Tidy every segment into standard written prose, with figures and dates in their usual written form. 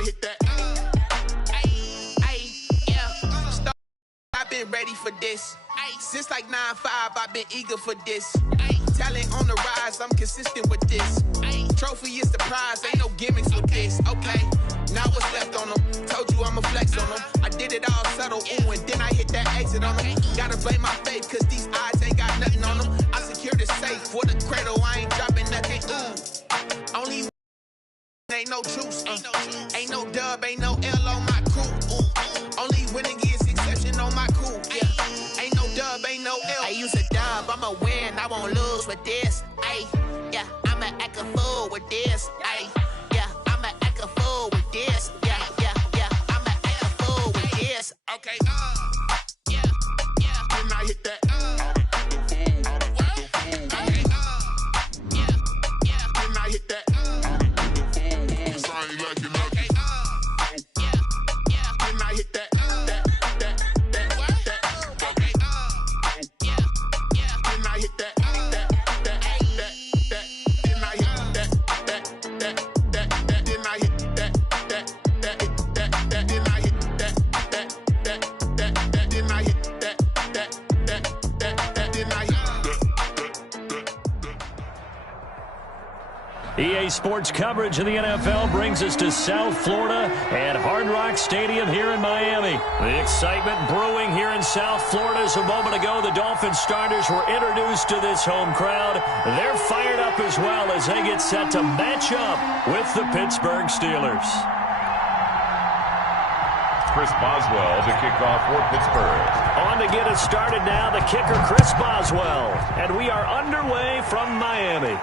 I hit that. Yeah. I've been ready for this. Since like 9-5, I've been eager for this. Talent on the rise, I'm consistent with this. Trophy is the prize, ain't no gimmicks with this. Okay, now what's left on them? Told you I'ma flex on them. I did it all subtle, ooh, and then I hit that exit on them. Gotta blame my faith, cause these odds ain't got nothing on them. I secure the safe for the cradle, I ain't dropping nothing. Ooh, only ain't no truce. Ain't no dub, ain't no L on my crew. Ooh, only winning is exception on my crew. Yeah, ain't no dub, ain't no L. I use a dub, I'ma win, I won't lose with this. Ay, yeah, I'ma act a fool with this. Ay, yeah, I'ma act a fool with this. Yeah, I'ma act a fool with this. Okay, yeah, then I hit that. EA Sports coverage of the NFL brings us to South Florida at Hard Rock Stadium here in Miami. The excitement brewing here in South Florida as a moment ago the Dolphins starters were introduced to this home crowd. They're fired up as well as they get set to match up with the Pittsburgh Steelers. Chris Boswell to kick off for Pittsburgh. On to get us started now, the kicker Chris Boswell. And we are underway from Miami.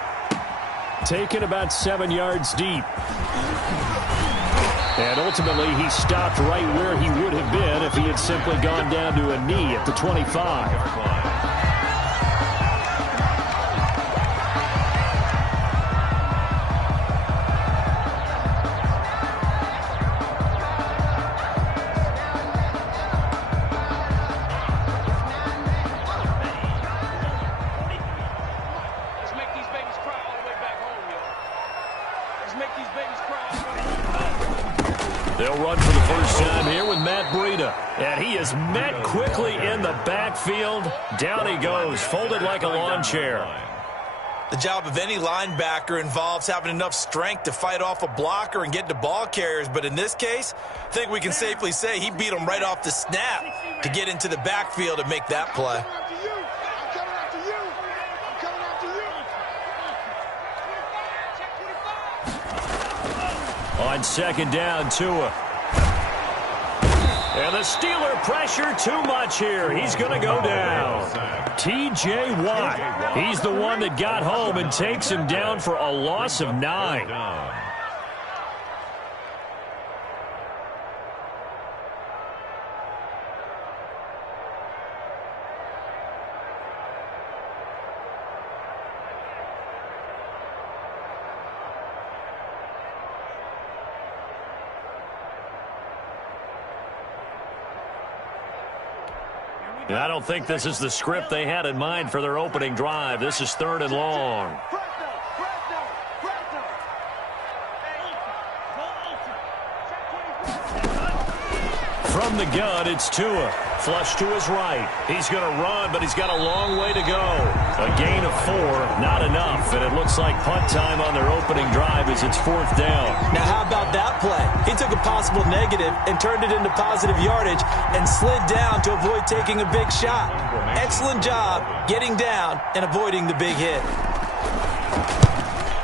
Taken about 7 yards deep. And ultimately, he stopped right where he would have been if he had simply gone down to a knee at the 25. They'll run for the first time here with Matt Breida. And he is met quickly in the backfield. Down he goes, folded like a lawn chair. The job of any linebacker involves having enough strength to fight off a blocker and get to ball carriers. But in this case, I think we can safely say he beat him right off the snap to get into the backfield and make that play. On second down, Tua. And the Steeler pressure too much here. He's going to go down. T.J. Watt. He's the one that got home and takes him down for a loss of 9. I don't think this is the script they had in mind for their opening drive. This is 3rd and long. From the gun, it's Tua. Flush to his right. He's going to run, but he's got a long way to go. A gain of 4, not enough. And it looks like punt time on their opening drive as it's 4th down. Now, how about that play? He took a possible negative and turned it into positive yardage and slid down to avoid taking a big shot. Excellent job getting down and avoiding the big hit.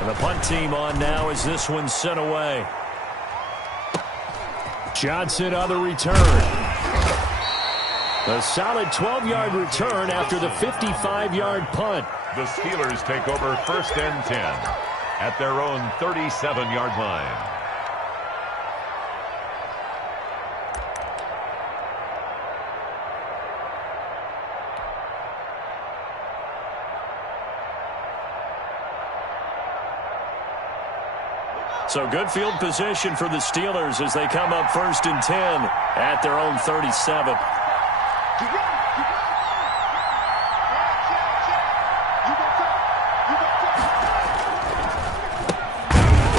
And the punt team on now as this one's sent away. Johnson on the return. A solid 12-yard return after the 55-yard punt. The Steelers take over 1st and 10 at their own 37-yard line. So good field position for the Steelers as they come up 1st and 10 at their own 37.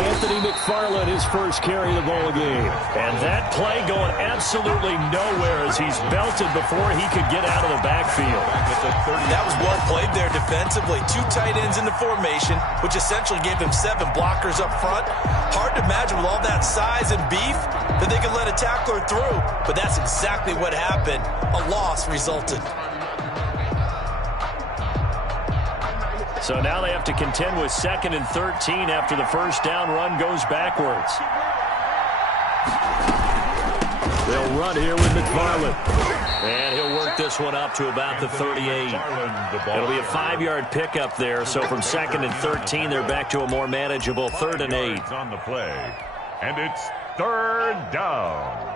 Anthony McFarland his first carry of the ball game. And that play going absolutely nowhere as he's belted before he could get out of the backfield. That was well played there defensively. 2 tight ends in the formation, which essentially gave them 7 blockers up front. Hard to imagine with all that size and beef that they could let a tackler through. But that's exactly what happened. A loss resulted. So now they have to contend with 2nd and 13 after the first down run goes backwards. They'll run here with McFarland. And he'll work this one up to about the 38. It'll be a 5-yard pickup there. So from 2nd and 13, they're back to a more manageable 3rd and 8. On the play. And it's 3rd down.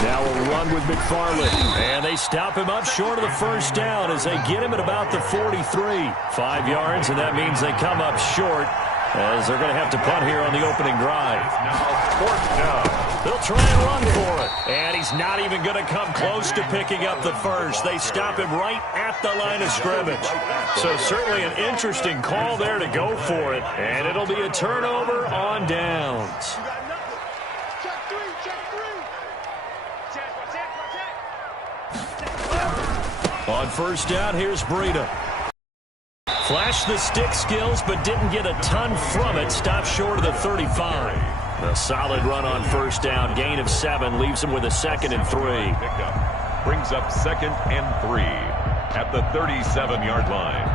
Now a run with McFarland. And they stop him up short of the first down as they get him at about the 43. 5 yards, and that means they come up short as they're going to have to punt here on the opening drive. Now 4th down. They'll try and run for it. And he's not even going to come close to picking up the first. They stop him right at the line of scrimmage. So certainly an interesting call there to go for it. And it'll be a turnover on downs. On first down, here's Breida. Flashed the stick skills, but didn't get a ton from it. Stopped short of the 35. A solid run on first down. Gain of 7 leaves him with a 2nd and 3. Pickup brings up 2nd and 3 at the 37-yard line.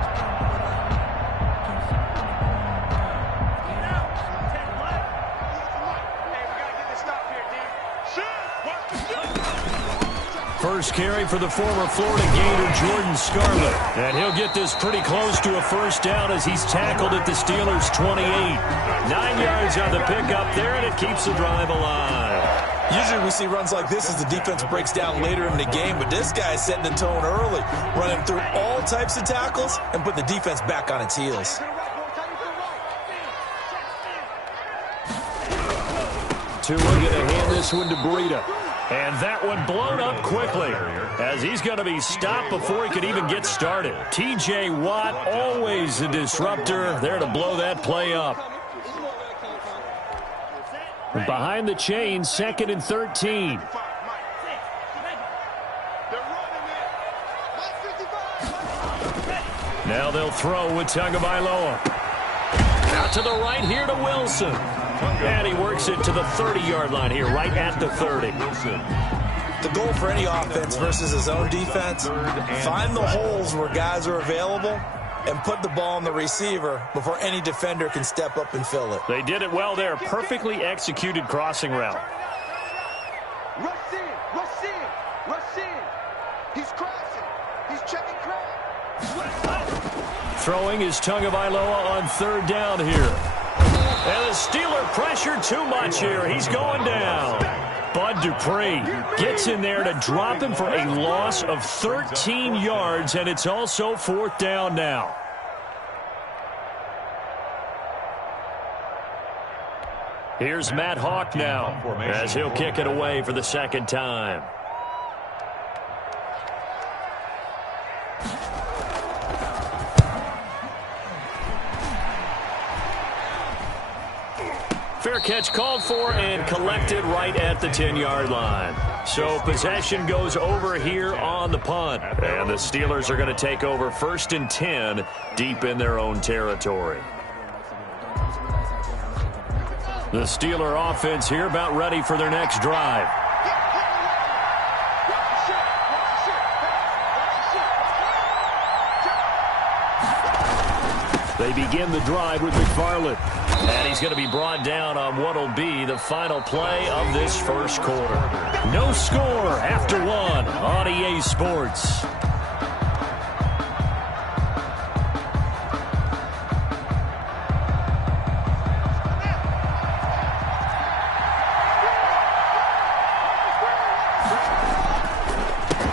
First carry for the former Florida Gator, Jordan Scarlett. And he'll get this pretty close to a first down as he's tackled at the Steelers' 28. 9 yards on the pickup there, and it keeps the drive alive. Usually we see runs like this as the defense breaks down later in the game, but this guy is setting the tone early, running through all types of tackles and put the defense back on its heels. Tua going to hand this one to Breida. And that one blown up quickly as he's going to be stopped before he could even get started. T.J. Watt, always a disruptor, there to blow that play up. Behind the chains, 2nd and 13. Now they'll throw with Tagovailoa. Out to the right here to Wilson. And he works it to the 30-yard line here, right at the 30. The goal for any offense versus his own defense, find the holes where guys are available and put the ball on the receiver before any defender can step up and fill it. They did it well there. Perfectly executed crossing route. Rush in. He's crossing. He's checking crack. Throwing is Tagovailoa on 3rd down here. And the Steeler pressure too much here. He's going down. Bud Dupree gets in there to drop him for a loss of 13 yards, and it's also 4th down now. Here's Matt Hawk now as he'll kick it away for the 2nd time. Fair catch called for and collected right at the 10-yard line. So possession goes over here on the punt. And the Steelers are going to take over 1st and 10 deep in their own territory. The Steeler offense here about ready for their next drive. They begin the drive with McFarland. And he's going to be brought down on what will be the final play of this first quarter. No score after 1 on EA Sports.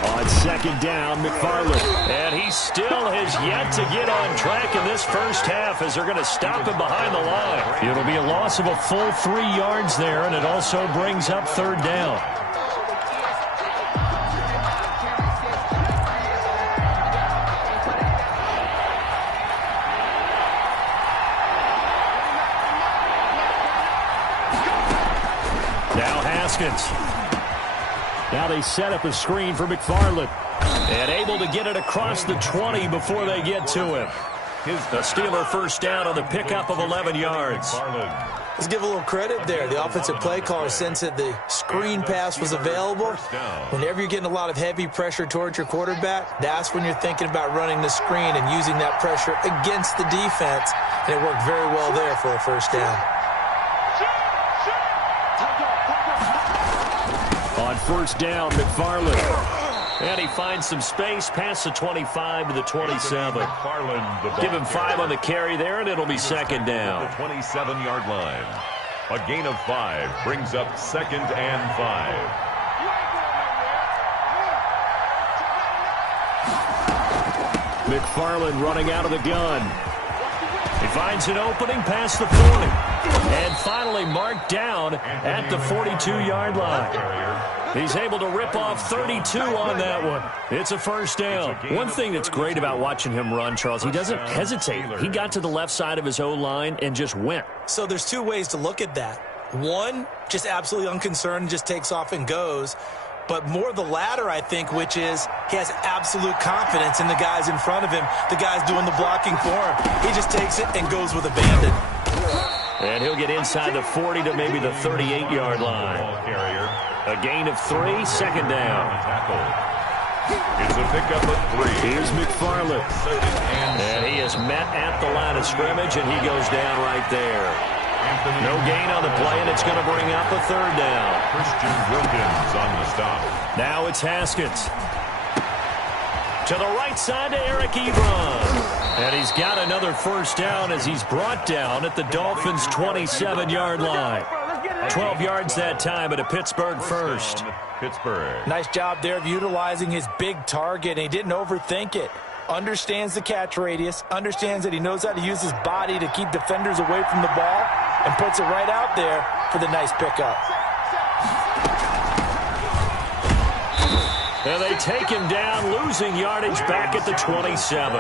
On 2nd down, McFarland. And he still has yet to get on track in this first half as they're going to stop him behind the line. It'll be a loss of a full 3 yards there, and it also brings up 3rd down. Haskins. Now they set up a screen for McFarland. And able to get it across the 20 before they get to him. The Steeler first down on the pickup of 11 yards. Let's give a little credit there. The offensive play caller sensed that the screen pass was available. Whenever you're getting a lot of heavy pressure towards your quarterback, that's when you're thinking about running the screen and using that pressure against the defense. And it worked very well there for a first down. On first down, McFarland. And he finds some space past the 25 to the 27. Give him 5 on the carry there, and it'll be second down. The 27-yard line. A gain of 5 brings up 2nd and 5. McFarland running out of the gun. He finds an opening past the 40. And finally marked down at the 42-yard line. He's able to rip off 32 on that one. It's a first down. One thing that's great about watching him run, Charles, he doesn't hesitate. He got to the left side of his O-line and just went. So there's 2 ways to look at that. One, just absolutely unconcerned, just takes off and goes. But more the latter, I think, which is he has absolute confidence in the guys in front of him, the guys doing the blocking for him. He just takes it and goes with abandon. And he'll get inside the 40 to maybe the 38-yard line. A gain of 3, second down. It's a pickup of 3. Here's McFarland. And he is met at the line of scrimmage, and he goes down right there. No gain on the play, and it's going to bring up a third down. Christian Wilkins on the stop. Now it's Haskins. To the right side to Eric Ebron. And he's got another first down as he's brought down at the Dolphins' 27-yard line. 12 yards that time at a Pittsburgh first. Pittsburgh. Nice job there of utilizing his big target, and he didn't overthink it. Understands the catch radius, understands that he knows how to use his body to keep defenders away from the ball, and puts it right out there for the nice pickup. And they take him down, losing yardage back at the 27.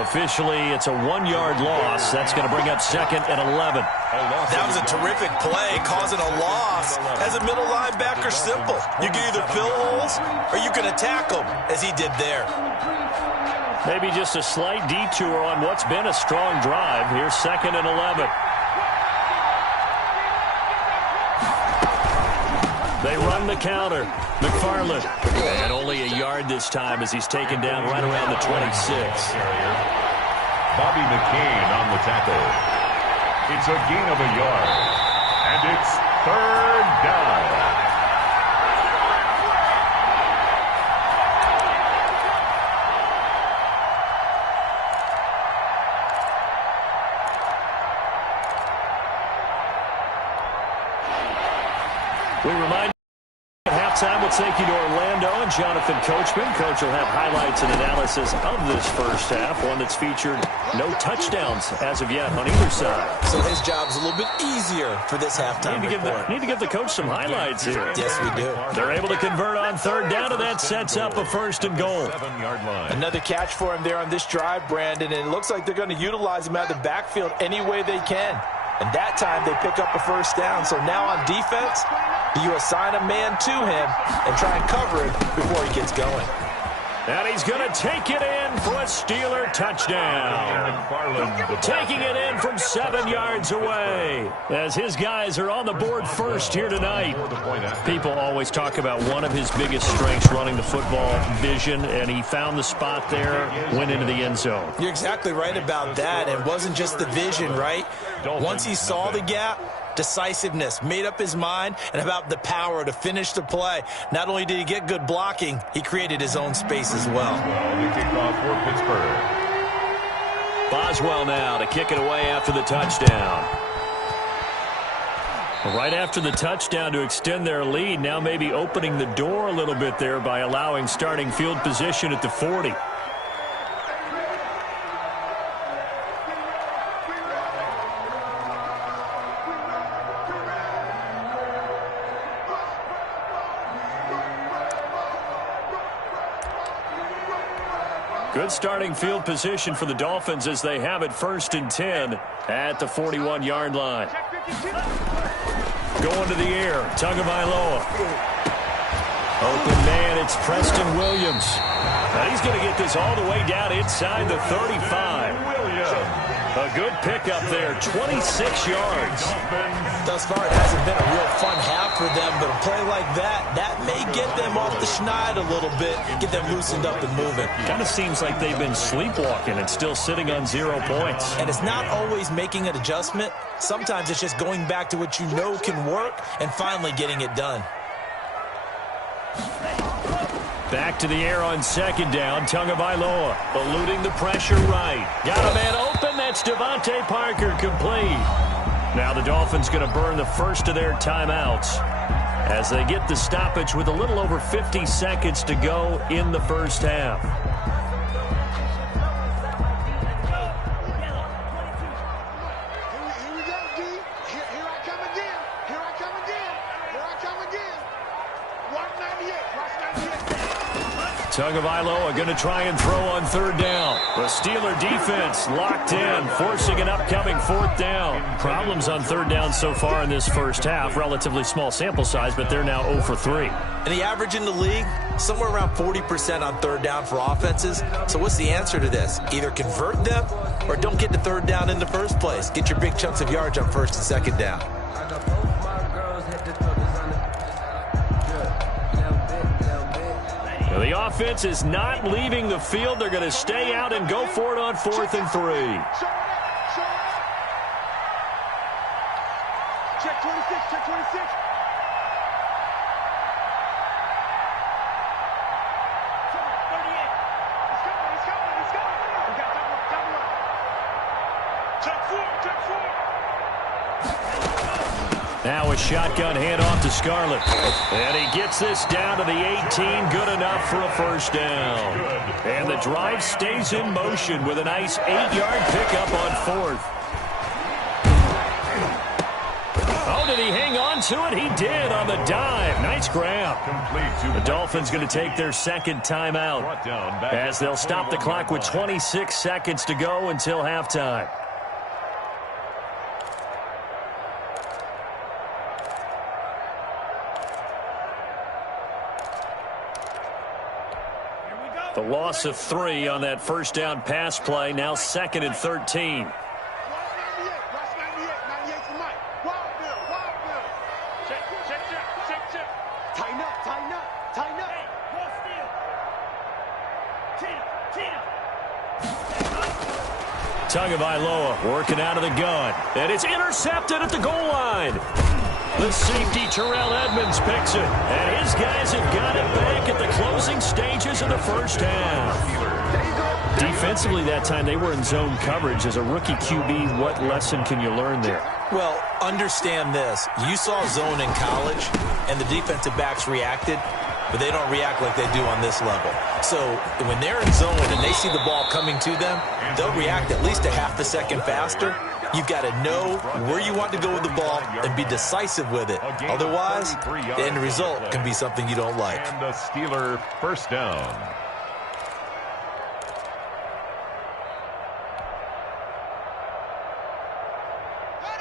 Officially, it's a 1-yard loss. That's going to bring up 2nd and 11. That was a terrific play, causing a loss. As a middle linebacker, simple. You can either fill holes or you can attack them, as he did there. Maybe just a slight detour on what's been a strong drive. Here's 2nd and 11. They run the counter. McFarland. And only a yard this time as he's taken down right around the 26. Bobby McCain on the tackle. It's a gain of a yard. And it's 3rd down. We remind you at halftime, we'll take you to Orlando and Jonathan Coachman. Coach will have highlights and analysis of this first half, one that's featured no touchdowns as of yet on either side. So his job's a little bit easier for this halftime report. Need to give the coach some highlights here. Yes, we do. They're able to convert on 3rd down, and that sets up a 1st and goal. 7-yard line. Another catch for him there on this drive, Brandon, and it looks like they're going to utilize him out of the backfield any way they can. And that time they pick up a first down. So now on defense, you assign a man to him and try and cover him before he gets going. And he's going to take it in for a Steeler touchdown. Taking it in from 7 yards away as his guys are on the board first here tonight. People always talk about one of his biggest strengths running the football, vision, and he found the spot there, went into the end zone. You're exactly right about that. It wasn't just the vision, right? Once he saw the gap, decisiveness, made up his mind, and about the power to finish the play. Not only did he get good blocking, he created his own space as well. The kickoff for Pittsburgh. Boswell now to kick it away after the touchdown. Right after the touchdown to extend their lead, now maybe opening the door a little bit there by allowing starting field position at the 40. Good starting field position for the Dolphins as they have it 1st and 10 at the 41-yard line. Going to the air. Tagovailoa. Open man, it's Preston Williams. Now he's going to get this all the way down inside the 35. A good pickup there, 26 yards. Thus far, it hasn't been a real fun half for them, but a play like that may get them off the schneid a little bit, get them loosened up and moving. Kind of seems like they've been sleepwalking and still sitting on 0 points. And it's not always making an adjustment. Sometimes it's just going back to what you know can work and finally getting it done. Back to the air on second down. Tagovailoa eluding the pressure right. Got a man open. That's Devontae Parker complete. Now the Dolphins going to burn the first of their timeouts as they get the stoppage with a little over 50 seconds to go in the first half. Here we go, D. Here I come again. Here I come again. Here I come again. 198. Watch 98. Tagovailoa going to try and throw on third down. The Steeler defense locked in, forcing an upcoming fourth down. Problems on third down so far in this first half. Relatively small sample size, but they're now 0 for 3. And the average in the league, somewhere around 40% on third down for offenses. So what's the answer to this? Either convert them or don't get to third down in the first place. Get your big chunks of yards on first and second down. The offense is not leaving the field. They're going to stay out and go for it on 4th and 3. Check 26, check 26. Now a shotgun handoff to Scarlett. And he gets this down to the 18. Good enough for a first down. And the drive stays in motion with a nice 8-yard pickup on 4th. Oh, did he hang on to it? He did on the dive. Nice grab. The Dolphins going to take their second timeout as they'll stop the clock with 26 seconds to go until halftime. The loss of 3 on that first down pass play. Now 2nd and 13. Tagovailoa working out of the gun. And it's intercepted at the goal line. The safety, Terrell Edmonds, picks it. And his guys have got it back at the closing stages of the first half. Defensively that time, they were in zone coverage. As a rookie QB, what lesson can you learn there? Well, understand this. You saw zone in college, and the defensive backs reacted, but they don't react like they do on this level. So when they're in zone and they see the ball coming to them, they'll react at least a half a second faster. You've got to know where you want to go with the ball and be decisive with it. Otherwise, the end result can be something you don't like. And the Steeler first down.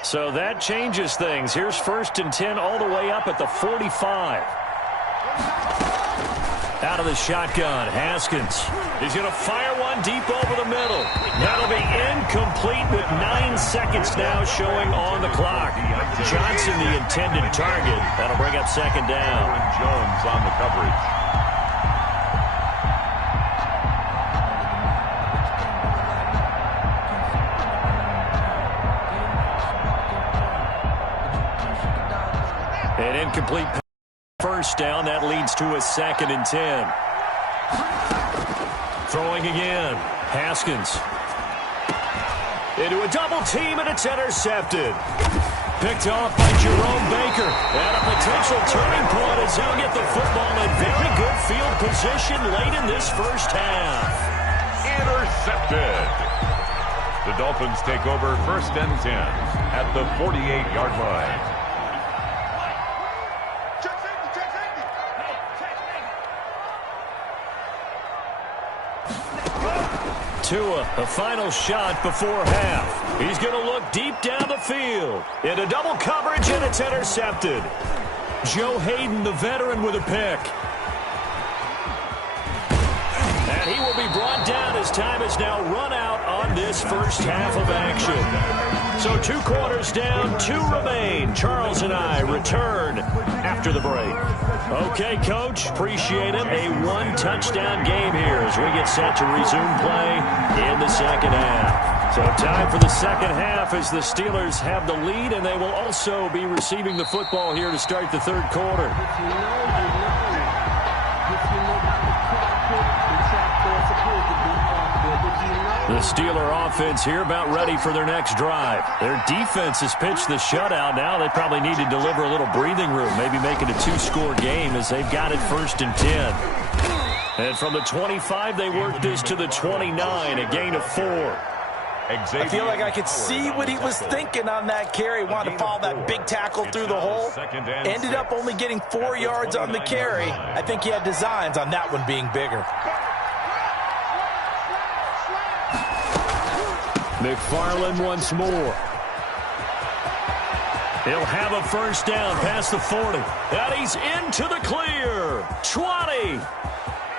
So that changes things. Here's 1st and 10 all the way up at the 45. Out of the shotgun, Haskins. He's going to fire one deep over the middle. That'll be incomplete with 9 seconds now showing on the clock. Johnson, the intended target. That'll bring up 2nd down. Jones on the coverage. An incomplete first down. That leads to a 2nd and 10. Throwing again. Haskins. Into a double team, and it's intercepted. Picked off by Jerome Baker. And a potential turning point as he'll get the football in very good field position late in this first half. Intercepted. The Dolphins take over 1st and 10 at the 48-yard line. Tua, the final shot before half. He's going to look deep down the field. Into double coverage, and it's intercepted. Joe Hayden, the veteran, with a pick. And he will be brought down as time is now run out on this first half of action. So 2 quarters down, 2 remain. Charles and I return after the break. Okay, Coach, appreciate it. A 1-touchdown game here as we get set to resume play in the second half. So time for the second half as the Steelers have the lead, and they will also be receiving the football here to start the third quarter. The Steeler offense here about ready for their next drive. Their defense has pitched the shutout. Now they probably need to deliver a little breathing room, maybe make it a 2-score game as they've got it 1st and 10. And from the 25, they work this to the 29, a gain of 4. I feel like I could see what he was thinking on that carry. Wanted to follow that big tackle through the hole. Ended up only getting 4 yards on the carry. I think he had designs on that one being bigger. McFarland once more. He'll have a first down past the 40. And he's into the clear. 20.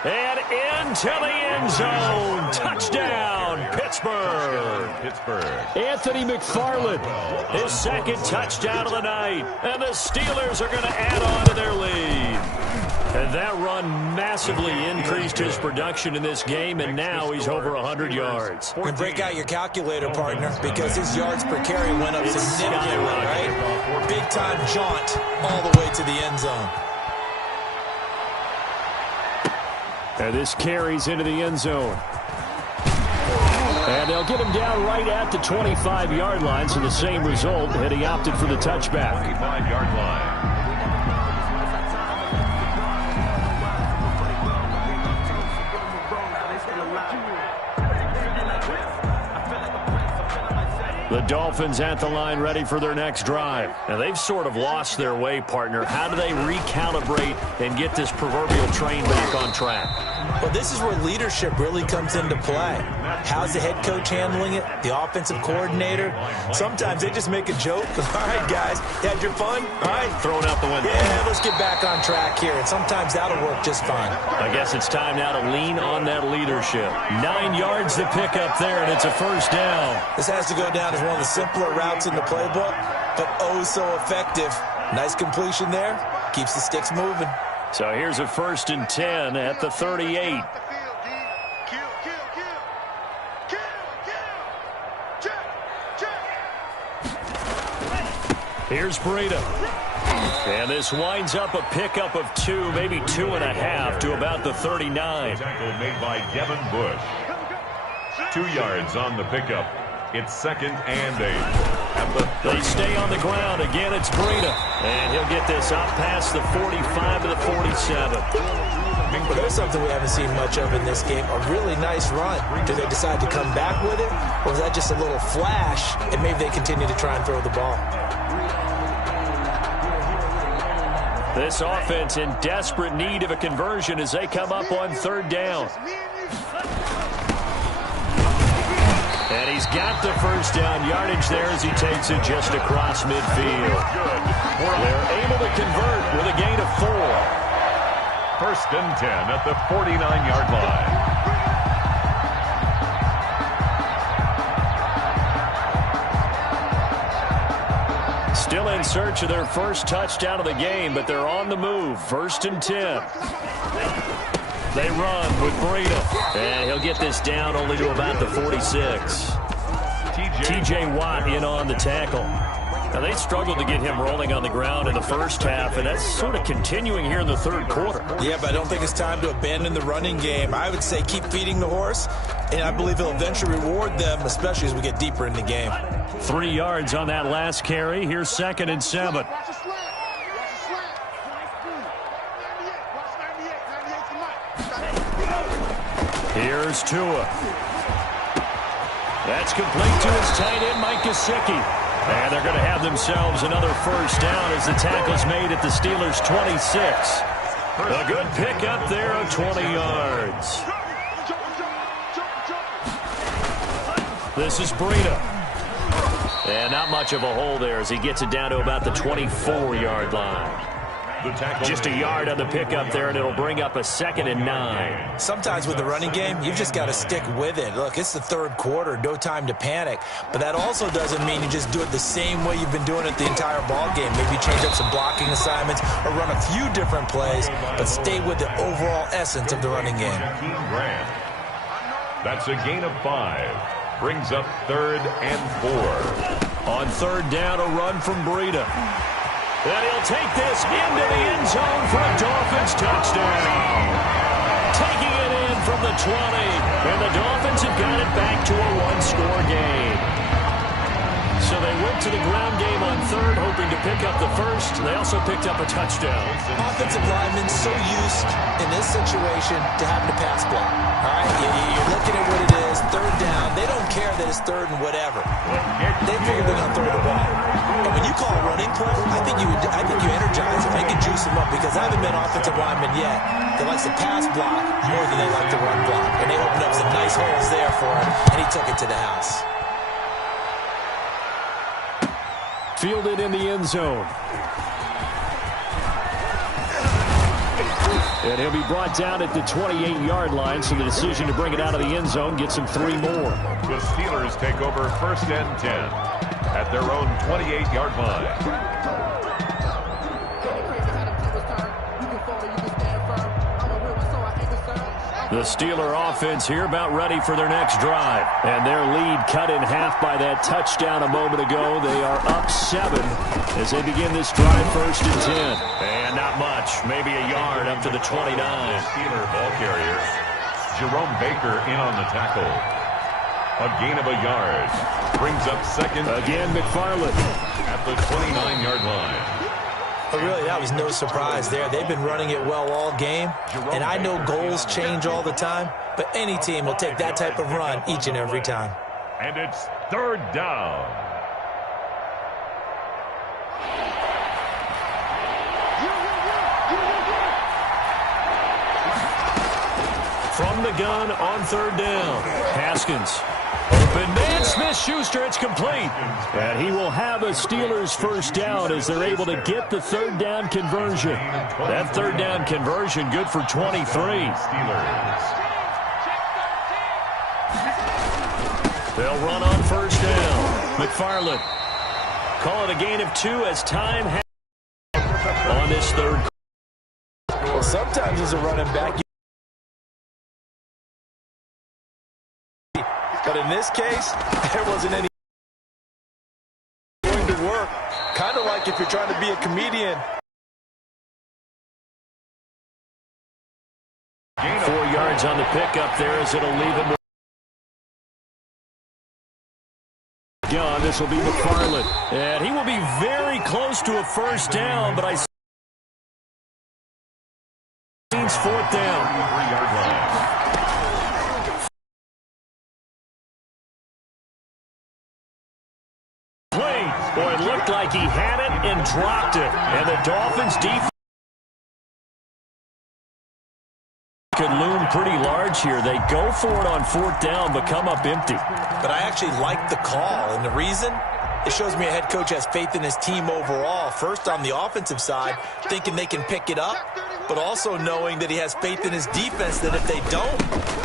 And into the end zone. Touchdown, Pittsburgh. Anthony McFarland, his 2nd touchdown of the night. And the Steelers are going to add on to their lead. And that run massively increased his production in this game, and now he's over 100 yards. And break out your calculator, partner, because his yards per carry went up significantly, right? Big-time jaunt all the way to the end zone. And this carries into the end zone. And they'll get him down right at the 25-yard line, so the same result had he opted for the touchback. 25-yard line. The Dolphins at the line ready for their next drive. Now, they've sort of lost their way, partner. How do they recalibrate and get this proverbial train back on track? Well, this is where leadership really comes into play. How's the head coach handling it? The offensive coordinator? Sometimes they just make a joke. All right, guys, you had your fun? All right. Throw it out the window. Yeah, let's get back on track here. And sometimes that'll work just fine. I guess it's time now to lean on that leadership. 9 yards to pick up there, and it's a first down. This has to go down as one of the simpler routes in the playbook, but oh so effective. Nice completion there. Keeps the sticks moving. So here's a 1st and 10 at the 38. Here's Breida. And this winds up a pickup of 2, maybe 2.5 to about the 39. Tackle made by Devin Bush. 2 yards on the pickup. It's 2nd and 8. They stay on the ground. Again, it's Breida. And he'll get this up past the 45 to the 47. But there's something we haven't seen much of in this game. A really nice run. Do they decide to come back with it? Or was that just a little flash, and maybe they continue to try and throw the ball? This offense in desperate need of a conversion as they come up on 3rd down. And he's got the first down yardage there as he takes it just across midfield. They're able to convert with a gain of 4. 1st and 10 at the 49-yard line. Still in search of their first touchdown of the game, but they're on the move. 1st and 10. They run with Breida. And he'll get this down only to about the 46. T.J. Watt in on the tackle. Now, they struggled to get him rolling on the ground in the first half, and that's sort of continuing here in the third quarter. Yeah, but I don't think it's time to abandon the running game. I would say keep feeding the horse, and I believe he'll eventually reward them, especially as we get deeper in the game. 3 yards on that last carry. Here's 2nd and 7. Here's Tua. That's complete to his tight end, Mike Gesicki. And they're going to have themselves another first down as the tackle's made at the Steelers' 26. A good pickup there of 20 yards. This is Breida. And not much of a hole there as he gets it down to about the 24-yard line. Just a yard on the pickup there, and it'll bring up a 2nd and 9. Sometimes with the running game, you've just got to stick with it. Look, it's the third quarter, no time to panic. But that also doesn't mean you just do it the same way you've been doing it the entire ball game. Maybe change up some blocking assignments or run a few different plays, but stay with the overall essence of the running game. That's a gain of 5. Brings up 3rd and 4. On 3rd down, a run from Breida. And he'll take this into the end zone for a Dolphins touchdown. Taking it in from the 20. And the Dolphins have got it back to a one-score game. So they went to the ground game on 3rd, hoping to pick up the first. They also picked up a touchdown. Offensive linemen so used in this situation to having to pass block. All right, you're looking at what it is, 3rd down. They don't care that it's 3rd and whatever. They figure they're going to throw the ball. And when you call a running play, I think you energize them. They can juice them up because I haven't been offensive lineman yet that likes to pass block more than they like to run block. And they opened up some nice holes there for him, and he took it to the house. Fielded in the end zone. And he'll be brought down at the 28-yard line, so the decision to bring it out of the end zone gets him 3 more. The Steelers take over 1st and 10 at their own 28-yard line. The Steeler offense here about ready for their next drive. And their lead cut in half by that touchdown a moment ago. They are up 7 as they begin this drive 1st and 10. And not much, maybe a yard up to the 29. Steeler ball carriers. Jerome Baker in on the tackle. A gain of a yard. Brings up 2nd. Again, McFarland at the 29-yard line. But really, that was no surprise there. They've been running it well all game, and I know goals change all the time, but any team will take that type of run each and every time. And it's 3rd down. From the gun on 3rd down. Haskins. Open man, Smith-Schuster, it's complete. And he will have a Steelers 1st down as they're able to get the 3rd down conversion. That 3rd down conversion good for 23. Steelers. They'll run on 1st down. McFarland. Call it a gain of 2 as time has on this 3rd. Well, sometimes as a running back, but in this case, there wasn't any going to work. Kind of like if you're trying to be a comedian. 4 yards on the pickup there as it'll leave him. This will be McFarland. And he will be very close to a 1st down, but I see it's 4th down. 3-yard line. Boy, it looked like he had it and dropped it. And the Dolphins defense could loom pretty large here. They go for it on 4th down, but come up empty. But I actually like the call, and the reason? It shows me a head coach has faith in his team overall. First, on the offensive side, thinking they can pick it up, but also knowing that he has faith in his defense that if they don't,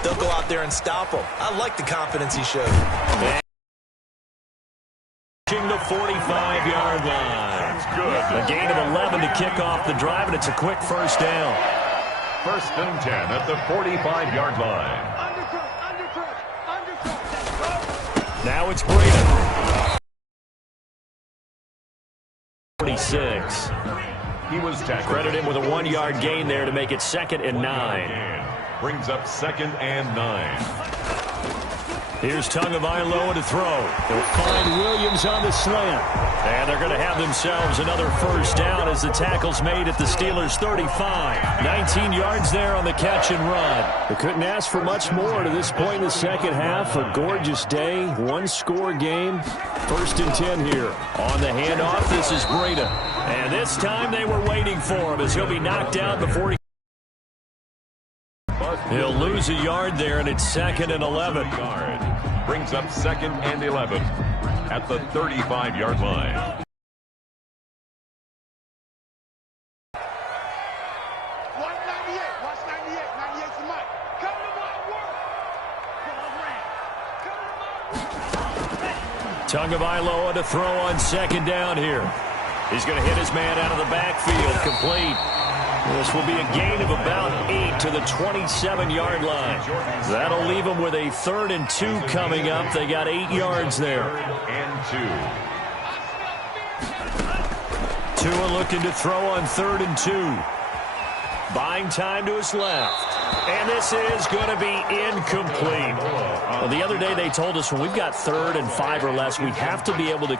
they'll go out there and stop them. I like the confidence he showed. The 45-yard line. That's good. A gain of 11 to kick off the drive, and it's a quick 1st down. 1st and 10 at the 45-yard line. Now it's Breida. 46. He was tackled. Credit him with a 1-yard gain there to make it 2nd and 9. Brings up 2nd and 9. Here's Tagovailoa to throw. They'll find Williams on the slant. And they're going to have themselves another 1st down as the tackle's made at the Steelers' 35. 19 yards there on the catch and run. They couldn't ask for much more to this point in the 2nd half. A gorgeous day, 1-score game. 1st and 10 here. On the handoff, this is Breida. And this time they were waiting for him as he'll be knocked down before he... He'll lose a yard there, and it's 2nd and 11. brings up 2nd and 11 at the 35-yard line. Watch 98. Watch 98. 98's the mic. Come to my work. Tagovailoa to throw on 2nd down here. He's going to hit his man out of the backfield. Complete. This will be a gain of about 8 to the 27-yard line. That'll leave them with a 3rd and 2 coming up. They got 8 yards there. 3rd and 2. Tua looking to throw on 3rd and 2. Buying time to his left. And this is going to be incomplete. Well, the other day they told us when we've got 3rd and 5 or less, we have to be able to,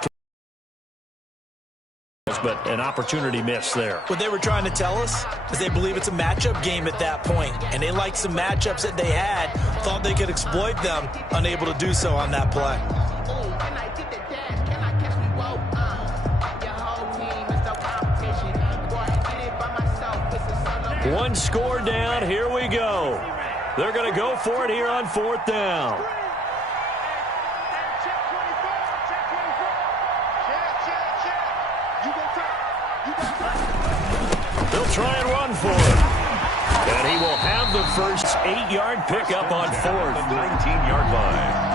but an opportunity missed there. What they were trying to tell us is they believe it's a matchup game at that point, and they liked some matchups that they had, thought they could exploit them, unable to do so on that play. One score down. Here we go. They're going to go for it here on 4th down. They'll try and run for it. And he will have the first 8-yard pickup on 4th. The 19-yard line.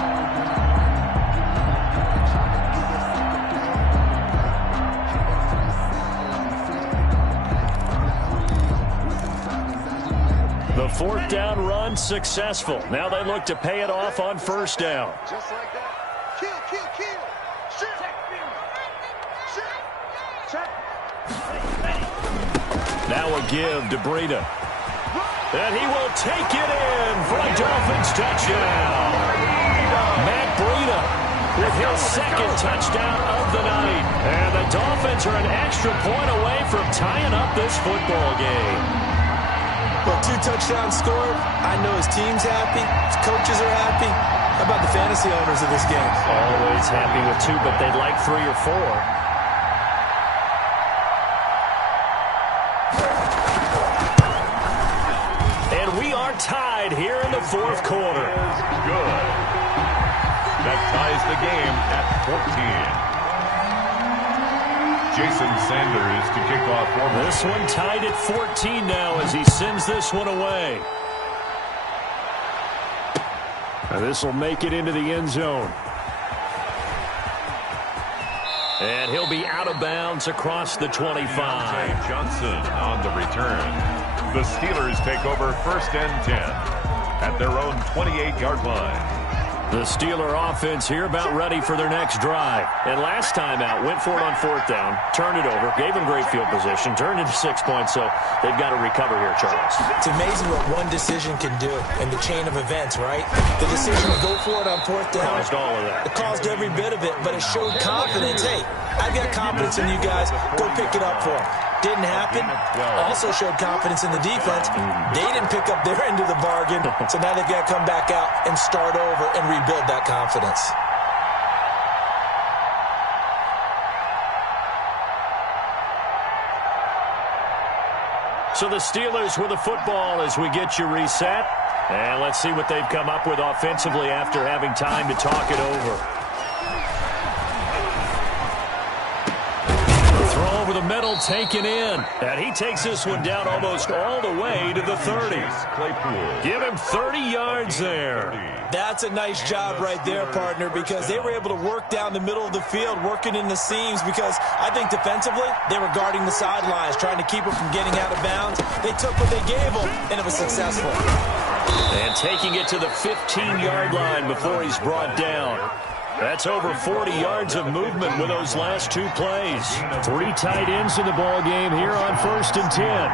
The 4th down run successful. Now they look to pay it off on 1st down. Just like that. Kill, kill, kill. Shoot. Shoot. Now a give to Breida. And he will take it in for a Dolphins touchdown. Matt Breida with his 2nd touchdown of the night. And the Dolphins are an extra point away from tying up this football game. Well, 2 touchdowns scored. I know his team's happy. His coaches are happy. How about the fantasy owners of this game? Always happy with 2, but they'd like 3 or 4. And we are tied here in the 4th quarter. Good. That ties the game at 14. Jason Sanders to kick off. This one tied at 14 now as he sends this one away. And this will make it into the end zone. And he'll be out of bounds across the 25. Johnson on the return. The Steelers take over 1st and 10 at their own 28-yard line. The Steeler offense here about ready for their next drive. And last time out, went for it on 4th down, turned it over, gave them great field position, turned into 6 points, so they've got to recover here, Charles. It's amazing what one decision can do in the chain of events, right? The decision to go for it on 4th down. Caused all of that. It caused every bit of it, but it showed confidence. Hey, I've got confidence in you guys. Go pick it up for them. Didn't happen. Also showed confidence in the defense. They didn't pick up their end of the bargain, so now they've got to come back out and start over and rebuild that confidence. So the Steelers with the football as we get you reset. And let's see what they've come up with offensively after having time to talk it over. Throw over the middle, taken in. And he takes this one down almost all the way to the 30. Give him 30 yards there. That's a nice job right there, partner, because they were able to work down the middle of the field, working in the seams, because I think defensively they were guarding the sidelines, trying to keep him from getting out of bounds. They took what they gave him, and it was successful. And taking it to the 15-yard line before he's brought down. That's over 40 yards of movement with those last 2 plays. 3 tight ends in the ball game here on 1st and 10.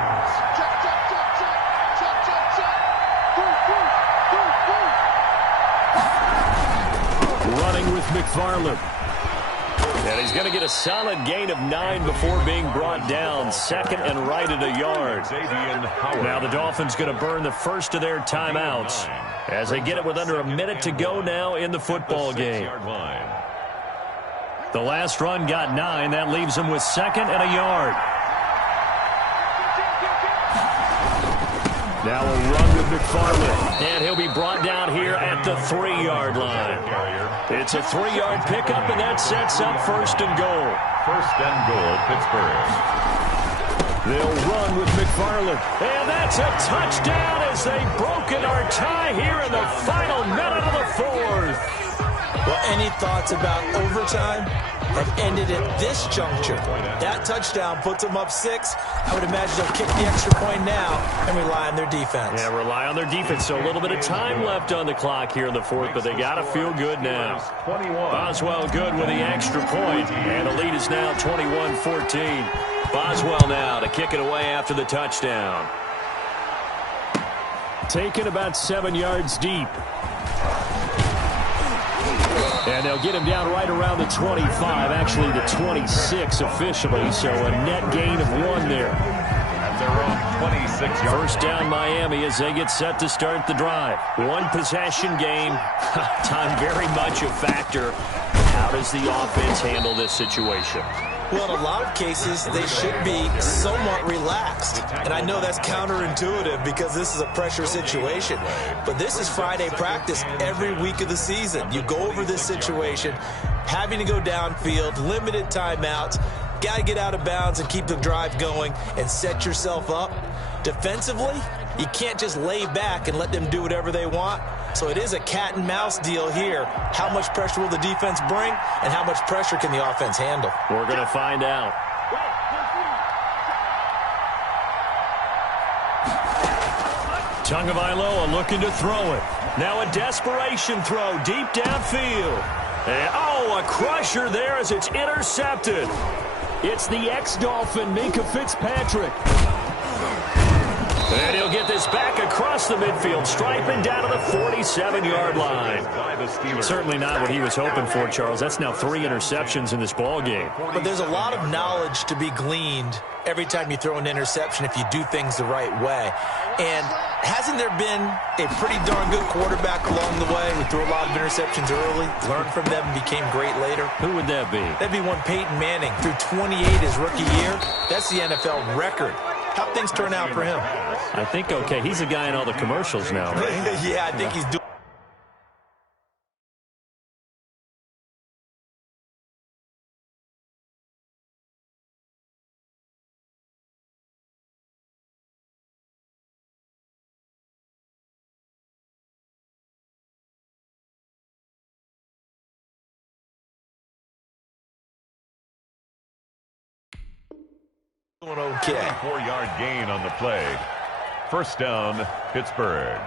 Running with McFarland. And he's going to get a solid gain of 9 before being brought down. 2nd and right at a yard. Now the Dolphins going to burn the first of their timeouts as they get it with under a minute to go now in the football game. The last run got 9. That leaves them with 2nd and a yard. Now a run with McFarland. And he'll be brought down here at the 3-yard line. It's a 3-yard pickup, and that sets up 1st and goal. 1st and goal, Pittsburgh. They'll run with McFarland. And that's a touchdown as they've broken our tie here in the final minute of the 4th. Well, any thoughts about overtime have ended at this juncture. That touchdown puts them up 6. I would imagine they'll kick the extra point now and rely on their defense. Yeah, rely on their defense. So a little bit of time left on the clock here in the 4th, but they got to feel good now. Boswell good with the extra point, and the lead is now 21-14. Boswell now to kick it away after the touchdown. Taken about 7 yards deep. And they'll get him down right around the 25, actually the 26 officially, so a net gain of 1 there. At their own 26 yards. 1st down Miami as they get set to start the drive. 1 possession game. Time very much a factor. How does the offense handle this situation? Well, in a lot of cases, they should be somewhat relaxed. And I know that's counterintuitive because this is a pressure situation. But this is Friday practice every week of the season. You go over this situation, having to go downfield, limited timeouts, got to get out of bounds and keep the drive going and set yourself up. Defensively, you can't just lay back and let them do whatever they want. So it is a cat and mouse deal here. How much pressure will the defense bring, and how much pressure can the offense handle? We're going to find out. Tagovailoa looking to throw it. Now a desperation throw deep downfield. And, a crusher there as it's intercepted. It's the ex-Dolphin, Minkah Fitzpatrick. And he'll get this back across the midfield, striping down to the 47-yard line. Certainly not what he was hoping for, Charles. That's now 3 interceptions in this ball game. But there's a lot of knowledge to be gleaned every time you throw an interception if you do things the right way. And hasn't there been a pretty darn good quarterback along the way who threw a lot of interceptions early, learned from them, and became great later? Who would that be? That'd be one Peyton Manning. Threw 28 his rookie year. That's the NFL record. How'd things turn out for him? I think okay. He's a guy in all the commercials now, right? Yeah, I think he's doing. Okay. 4-yard gain on the play. 1st down, Pittsburgh.